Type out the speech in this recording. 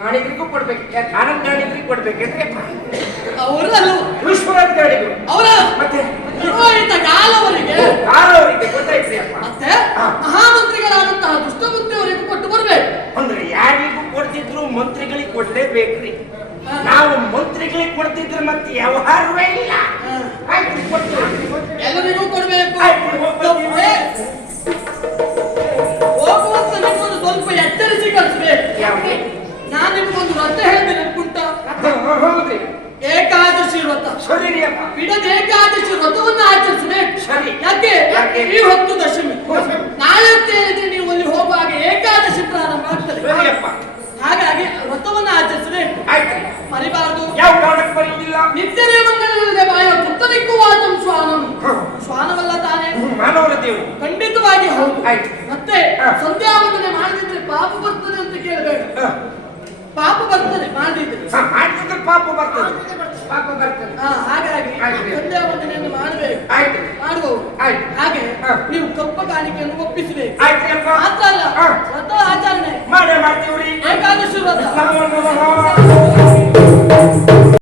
ಗಾಡಿಗಳಿಗೂ ಕೊಡ್ಬೇಕು. ಆನಂದ್ ಗಾಡಿಗಳಿಗೆ ಕೊಡ್ಬೇಕಂದ್ರೆ ಅವರಲ್ಲ ವಿಶ್ವನಾಥ್ ಗಾಡಿಗಳು ಅವರ ಮತ್ತೆ ಪುರೋಹಿತ ಗಾಲವರಿಗೆ ಕಾಲವರಿಗೆ ಗೊತ್ತಾಯ್ತು ಅಪ್ಪ. ಮತ್ತೆ ಮಹಾಮಂತ್ರಿಗಳಾದಂತಹ ದುಷ್ಟಬುದ್ಧಿಯವರಿಗೂ ಕೊಟ್ಟು ಬರ್ಬೇಕು. ಅಂದ್ರೆ ಯಾರಿಗೂ ಕೊಡ್ತಿದ್ರು ಮಂತ್ರಿಗಳಿಗೆ ಕೊಡ್ಲೇಬೇಕ್ರಿ. ನಾವು ಮಂತ್ರಿಗಳಿಗೆ ಕೊಡ್ತಿದ್ರೆ ಮತ್ತೆ ವ್ಯವಹಾರವೇ ಇಲ್ಲ. ಆಯ್ತು ಕೊಡ್ತೀವಿ, ಎಲ್ಲರಿಗೂ ಕೊಡ್ಬೇಕು. ಹೋಗುವಂತ ಹೋಗುವಂತ ಸ್ವಲ್ಪ ಎಚ್ಚರಿಸಿ ಕಳಿಸ್ಬೇಕು. ಯಾವ್ದು ನಾನು ನಿಮ್ಗೊಂದು ವ್ರತ ಹೇಳ್ತೇನೆ ಅನ್ಕುಂಟ. ಹೌದ್ರಿ, ಏಕಾದಶಿ ವ್ರತ. ಸರಿ ರೀ ಅಪ್ಪ. ಬಿಡದ ಏಕಾದಶಿ ವ್ರತವನ್ನು ಆಚರಿಸಬೇಕು. ಸರಿ. ಯಾಕೆ ಯಾಕೆ? ಈ ಹೊತ್ತು ದಶಮಿ. ನಾಳೆ ಅಂತ ಹೇಳಿದ್ರೆ ನೀವು ಅಲ್ಲಿ ಹೋಗುವಾಗ ಏಕಾದಶಿ ಪ್ರಾರಂಭ ಆಗ್ತದೆ. ಸರಿ ಅಪ್ಪ. ಹಾಗಾಗಿ ವ್ರತವನ್ನು ಆಚರಿಸಬೇಕು. ಆಯ್ತು, ಮರಿಬಾರದು. ಯಾವ ಕಾರಣಕ್ಕೆ ಬರೆಯುವುದಿಲ್ಲ? ನಿತ್ಯ ನೇಮಗಳಿಲ್ಲದೆ ಬಾಯ ತುತ್ತನಿಕ್ಕೂ ವಾತಂ ಶ್ವಾನಂ. ಶ್ವಾನವಲ್ಲ ತಾನೇ, ಮಾನವರ ದೇವರು. ಖಂಡಿತವಾಗಿ ಹೌದು. ಆಯ್ತು. ಮತ್ತೆ ಸಂಧ್ಯಾ ವಂದನೆ ಮಾಡದಿದ್ರೆ ಪಾಪ ಬರ್ತದೆ ಅಂತ ಕೇಳಬೇಡ. ಪಾಪ ಬರ್ತದೆ ಮಾಡದಿದ್ರೆ. ಮಾಡಿದ್ರೆ ಪಾಪ ಬರ್ತದೆ. ಪಾಪ ಬರ್ತದೆ. ಹಾಗಾಗಿ ಆಯ್ತು. ಸಂಧ್ಯಾ ವಂದನೆಯನ್ನು ಮಾಡಬೇಕು. ಆಯ್ತು, ಮಾಡುವವು. ಆಯ್ತು. ಹಾಗೆ ಹಾ. ನೀವು ಕಪ್ಪ ಕಾಣಿಕೆಯನ್ನು ಒಪ್ಪಿಸಬೇಕು. ಆಯ್ತು ಅಪ್ಪ. ಮಾತ್ರ ಅಲ್ಲ, ಹಾ. ವ್ರತ ಆಚರಣೆ ಮಾಡೇ ಮಾಡ್ತೀವ್ರಿ. ಏಕಾದಶಿ ವ್ರತ. ನಮೋ ನಮಃ.